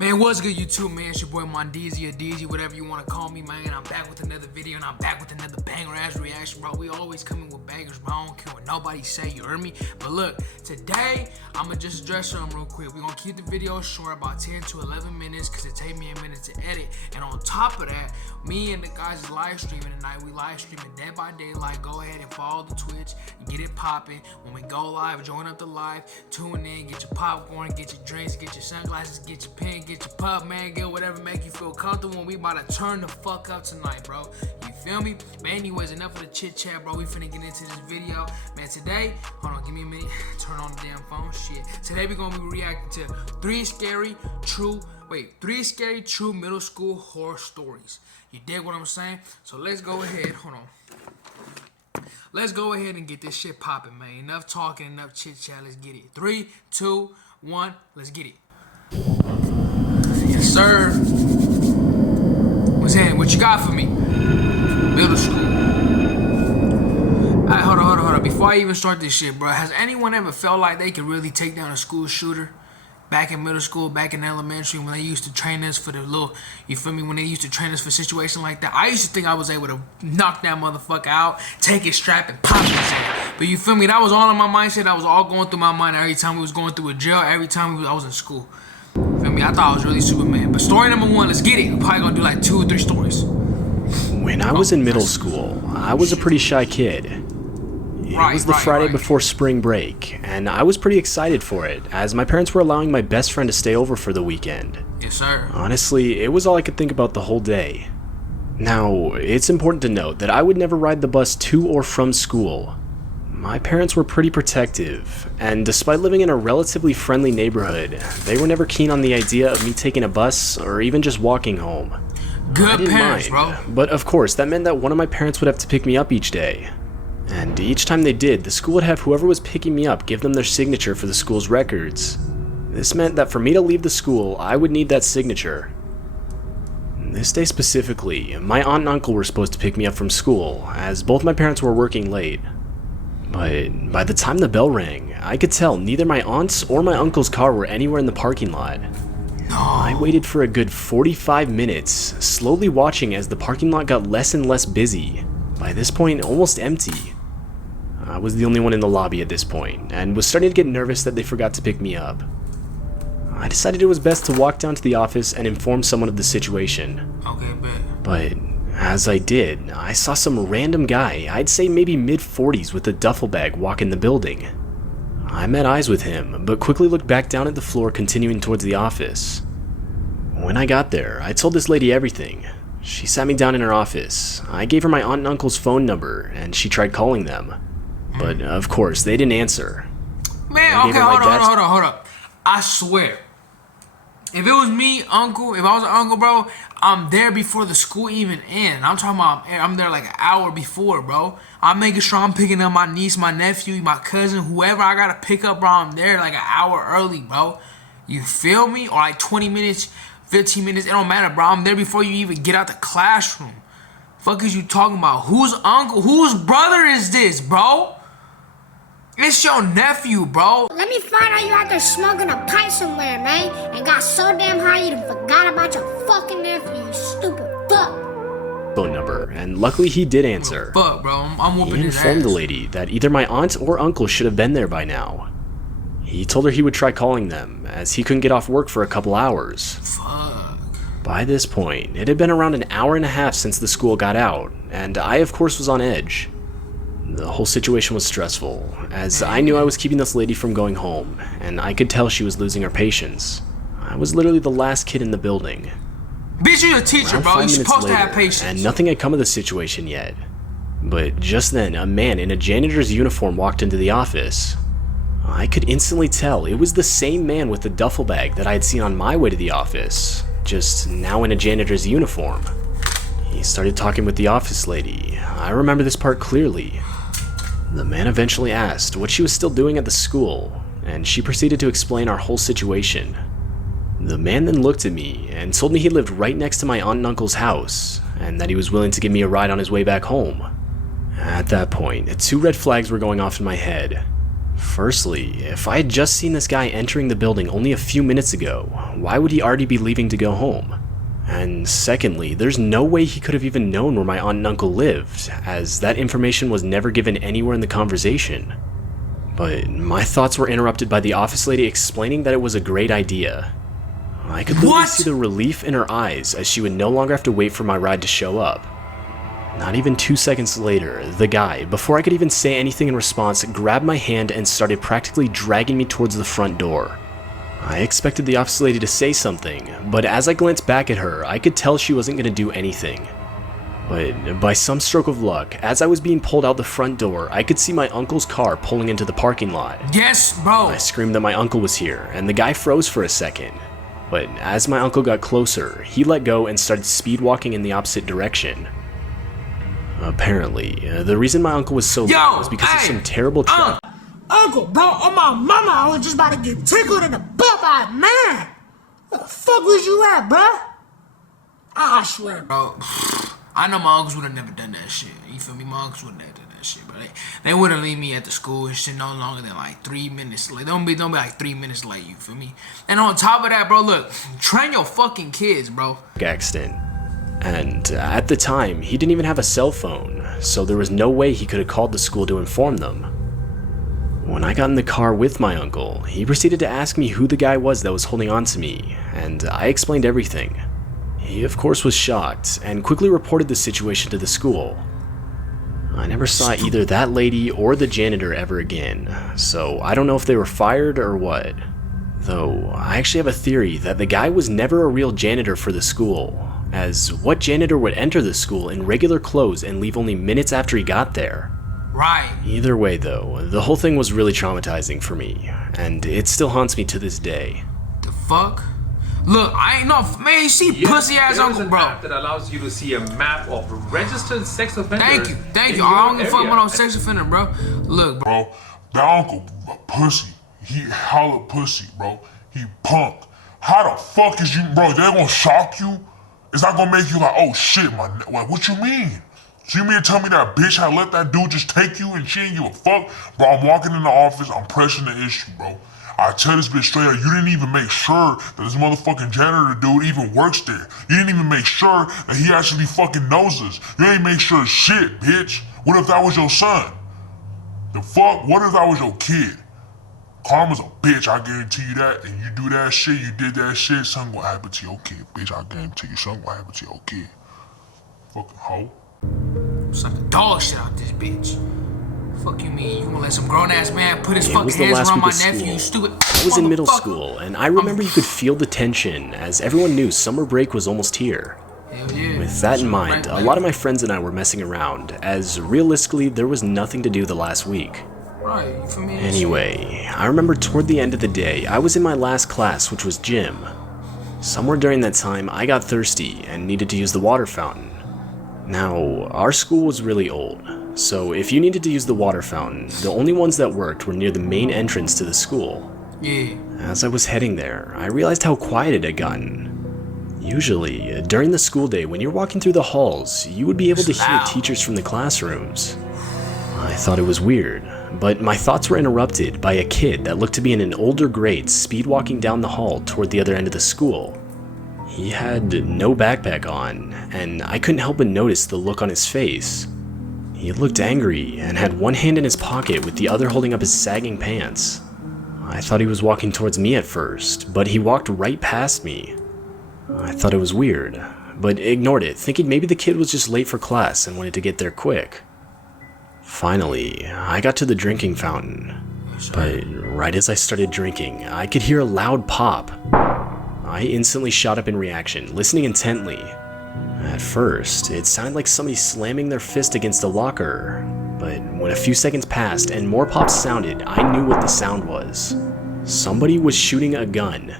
Man, what's good, YouTube, man? It's your boy Mondeezy or DZ, whatever you want to call me, man. I'm back with another video, and I'm back with another banger-ass reaction, bro. We always coming with bangers, bro. I don't care what nobody say, you heard me? But look, today, I'm going to just address something real quick. We're going to keep the video short, about 10 to 11 minutes, because it take me a minute to edit. And on top of that, me and the guys is live streaming tonight. We live streaming Dead by Daylight. Go ahead and follow the Twitch and get it popping. When we go live, join up the live, tune in, get your popcorn, get your drinks, get your sunglasses, get your pen, get your puff, man, get whatever make you feel comfortable. We about to turn the fuck up tonight, bro. You feel me? But anyways, enough of the chit chat, bro. We finna get into this video, man. Today, hold on, give me a minute. Turn on the damn phone. Shit. Today we gonna be reacting to three scary true middle school horror stories. You dig what I'm saying? So let's go ahead. Hold on. Let's go ahead and get this shit popping, man. Enough talking, enough chit chat. Let's get it. 3, 2, 1. Let's get it. Yes, sir. What's in? What you got for me? Middle school. Alright, hold on. Before I even start this shit, bro, has anyone ever felt like they could really take down a school shooter? Back in middle school, back in elementary, when they used to train us for the little, you feel me, when they used to train us for situations like that, I used to think I was able to knock that motherfucker out, take his strap and pop his head. But you feel me, that was all in my mindset, that was all going through my mind every time we was going through a drill, every time I was in school. Feel me, I thought I was really Superman. But story number 1, let's get it. I'm probably gonna do like 2 or 3 stories. When I was in middle school, I was a pretty shy kid. It was the Friday before spring break, and I was pretty excited for it, as my parents were allowing my best friend to stay over for the weekend. Yes, sir. Honestly, it was all I could think about the whole day. Now, it's important to note that I would never ride the bus to or from school. My parents were pretty protective, and despite living in a relatively friendly neighborhood, they were never keen on the idea of me taking a bus or even just walking home. Good parents, bro. But of course, that meant that one of my parents would have to pick me up each day. And each time they did, the school would have whoever was picking me up give them their signature for the school's records. This meant that for me to leave the school, I would need that signature. This day specifically, my aunt and uncle were supposed to pick me up from school, as both my parents were working late. But by the time the bell rang, I could tell neither my aunt's or my uncle's car were anywhere in the parking lot. I waited for a good 45 minutes, slowly watching as the parking lot got less and less busy, by this point almost empty. I was the only one in the lobby at this point, and was starting to get nervous that they forgot to pick me up. I decided it was best to walk down to the office and inform someone of the situation. Okay, bet. But as I did, I saw some random guy, I'd say maybe mid-40s, with a duffel bag walk in the building. I met eyes with him, but quickly looked back down at the floor, continuing towards the office. When I got there, I told this lady everything. She sat me down in her office. I gave her my aunt and uncle's phone number, and she tried calling them. But of course, they didn't answer. Man, okay, hold up. I swear, if it was me, uncle, if I was an uncle, bro, I'm there before the school even ends. I'm talking about I'm there like an hour before, bro. I'm making sure I'm picking up my niece, my nephew, my cousin, whoever I gotta pick up, bro. I'm there like an hour early, bro. You feel me? Or like 20 minutes, 15 minutes, it don't matter, bro. I'm there before you even get out the classroom. Fuck is you talking about? Whose uncle, whose brother is this, bro? It's your nephew, bro. Let me find out you out there smoking a pipe somewhere, man, and got so damn high you done forgot about your fucking nephew, you stupid fuck. Phone number, and luckily he did answer. Fuck, bro, I'm whooping his ass. He informed the lady that either my aunt or uncle should have been there by now. He told her he would try calling them, as he couldn't get off work for a couple hours. Fuck. By this point, it had been around an hour and a half since the school got out, and I of course was on edge. The whole situation was stressful, as I knew I was keeping this lady from going home, and I could tell she was losing her patience. I was literally the last kid in the building. Bitch, you're a teacher, bro. You're supposed to have patience. And nothing had come of the situation yet. But just then, a man in a janitor's uniform walked into the office. I could instantly tell it was the same man with the duffel bag that I had seen on my way to the office, just now in a janitor's uniform. He started talking with the office lady. I remember this part clearly. The man eventually asked what she was still doing at the school, and she proceeded to explain our whole situation. The man then looked at me and told me he lived right next to my aunt and uncle's house, and that he was willing to give me a ride on his way back home. At that point, 2 red flags were going off in my head. Firstly, if I had just seen this guy entering the building only a few minutes ago, why would he already be leaving to go home? And secondly, there's no way he could have even known where my aunt and uncle lived, as that information was never given anywhere in the conversation. But my thoughts were interrupted by the office lady explaining that it was a great idea. I could literally see the relief in her eyes as she would no longer have to wait for my ride to show up. Not even 2 seconds later, the guy, before I could even say anything in response, grabbed my hand and started practically dragging me towards the front door. I expected the office lady to say something, but as I glanced back at her, I could tell she wasn't going to do anything. But by some stroke of luck, as I was being pulled out the front door, I could see my uncle's car pulling into the parking lot. Yes, bro! I screamed that my uncle was here, and the guy froze for a second. But as my uncle got closer, he let go and started speed walking in the opposite direction. Apparently, the reason my uncle was so late was because of some terrible traffic. Uncle, bro, on my mama, I was just about to get tickled in the butt by a man. Where the fuck was you at, bro? I swear. Bro, I know my uncles would have never done that shit. You feel me? My uncles would have never done that shit, bro. They wouldn't leave me at the school and shit no longer than like 3 minutes late. Don't be like 3 minutes late, you feel me? And on top of that, bro, look, train your fucking kids, bro. Accident. And at the time, he didn't even have a cell phone, so there was no way he could have called the school to inform them. When I got in the car with my uncle, he proceeded to ask me who the guy was that was holding on to me, and I explained everything. He of course was shocked, and quickly reported the situation to the school. I never saw either that lady or the janitor ever again, so I don't know if they were fired or what. Though, I actually have a theory that the guy was never a real janitor for the school, as what janitor would enter the school in regular clothes and leave only minutes after he got there? Right. Either way though, the whole thing was really traumatizing for me, and it still haunts me to this day. The fuck? Look, I ain't no man. You see, pussy ass uncle, bro. App that allows you to see a map of registered sex offenders. Thank you. I don't give a fuck about no sex offender, bro. Look, bro. Bro, that uncle pussy. He hella pussy, bro. He punk. How the fuck is you, bro? They gonna shock you? Is that gonna make you like, oh shit, man? Like, what you mean? So you mean to tell me that bitch had let that dude just take you and she ain't give a fuck? Bro, I'm walking in the office, I'm pressing the issue, bro. I tell this bitch straight up, you didn't even make sure that this motherfucking janitor dude even works there. You didn't even make sure that he actually fucking knows us. You ain't make sure shit, bitch. What if that was your son? The fuck? What if that was your kid? Karma's a bitch, I guarantee you that. And you do that shit, you did that shit, something gonna happen to your kid, bitch. I guarantee you something gonna happen to your kid. Fucking hoe. Some dog shit out this bitch. Fuck you mean? You gonna let some grown ass man put his It fucking was the hands last around week my of school. nephew, you stupid I was in middle motherfucker? school, and I remember you could feel the tension as everyone knew summer break was almost here. Hell yeah. With that in mind, a lot of my friends and I were messing around, as realistically there was nothing to do the last week. Right, you feel me? Anyway, I remember toward the end of the day, I was in my last class, which was gym. Somewhere during that time, I got thirsty and needed to use the water fountain. Now, our school was really old, so if you needed to use the water fountain, the only ones that worked were near the main entrance to the school. Yeah. As I was heading there, I realized how quiet it had gotten. Usually, during the school day, when you're walking through the halls, you would be able to hear teachers from the classrooms. I thought it was weird, but my thoughts were interrupted by a kid that looked to be in an older grade speed walking down the hall toward the other end of the school. He had no backpack on, and I couldn't help but notice the look on his face. He looked angry and had one hand in his pocket with the other holding up his sagging pants. I thought he was walking towards me at first, but he walked right past me. I thought it was weird, but ignored it, thinking maybe the kid was just late for class and wanted to get there quick. Finally, I got to the drinking fountain, but right as I started drinking, I could hear a loud pop. I instantly shot up in reaction, listening intently. At first, it sounded like somebody slamming their fist against a locker, but when a few seconds passed and more pops sounded, I knew what the sound was. Somebody was shooting a gun.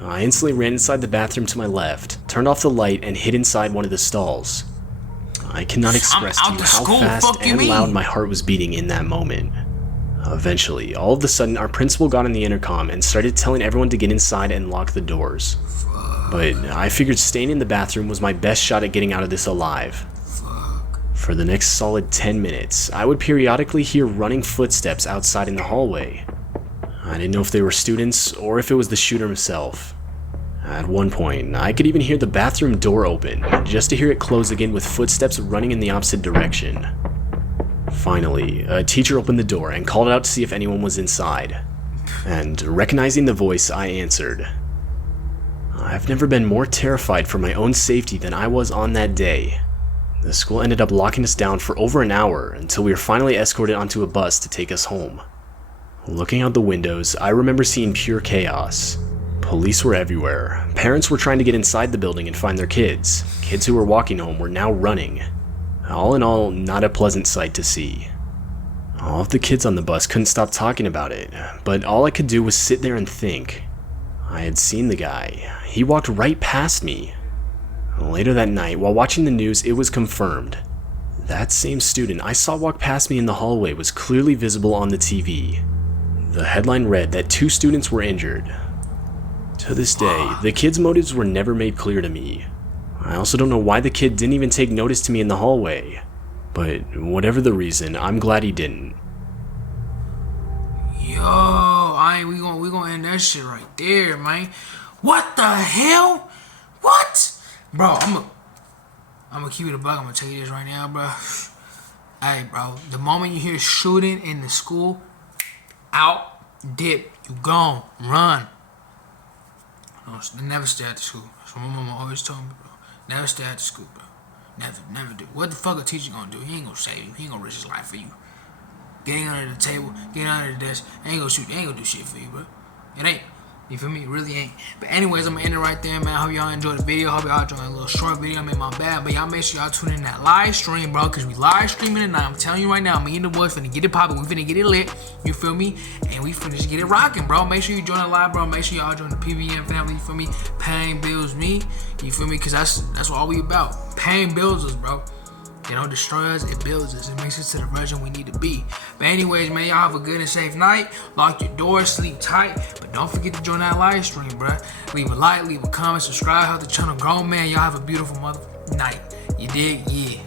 I instantly ran inside the bathroom to my left, turned off the light, and hid inside one of the stalls. I cannot express to you how fast and loud my heart was beating in that moment. Eventually, all of a sudden, our principal got on the intercom and started telling everyone to get inside and lock the doors. But I figured staying in the bathroom was my best shot at getting out of this alive. For the next solid 10 minutes, I would periodically hear running footsteps outside in the hallway. I didn't know if they were students or if it was the shooter himself. At one point, I could even hear the bathroom door open, just to hear it close again with footsteps running in the opposite direction. Finally, a teacher opened the door and called out to see if anyone was inside. And recognizing the voice, I answered. I've never been more terrified for my own safety than I was on that day. The school ended up locking us down for over an hour until we were finally escorted onto a bus to take us home. Looking out the windows, I remember seeing pure chaos. Police were everywhere. Parents were trying to get inside the building and find their kids. Kids who were walking home were now running. All in all, not a pleasant sight to see. All of the kids on the bus couldn't stop talking about it, but all I could do was sit there and think. I had seen the guy. He walked right past me. Later that night, while watching the news, it was confirmed. That same student I saw walk past me in the hallway was clearly visible on the TV. The headline read that 2 students were injured. To this day, the kid's motives were never made clear to me. I also don't know why the kid didn't even take notice to me in the hallway. But whatever the reason, I'm glad he didn't. Yo, we gonna end that shit right there, man. What the hell? What? Bro, I'm gonna keep it a buck. I'm gonna tell you this right now, bro. Hey, bro, the moment you hear shooting in the school, out, dip, you gone, run. Never stay at the school. That's what my mama always told me, bro. Never stay at the school, bro. Never do. What the fuck a teacher gonna do? He ain't gonna save you. He ain't gonna risk his life for you. Getting under the table, getting under the desk, ain't gonna shoot. Ain't gonna do shit for you, bro. It ain't. You feel me? It really ain't. But anyways, I'm gonna end it right there, man. I hope y'all enjoyed the video. Hope y'all enjoyed a little short video. I made my bad. But y'all make sure y'all tune in that live stream, bro. Because we live streaming tonight. I'm telling you right now, me and the boys finna get it poppin'. We finna get it lit. You feel me? And we finna just get it rocking, bro. Make sure you join the live, bro. Make sure y'all join the PBN family. You feel me? Pain builds me. You feel me? Because that's what all we about. Pain builds us, bro. They don't destroy us, it builds us. It makes us to the version we need to be. But anyways, man, y'all have a good and safe night. Lock your doors, sleep tight. But don't forget to join that live stream, bruh. Leave a like, leave a comment, subscribe, help the channel grow, man. Y'all have a beautiful night. You dig? Yeah.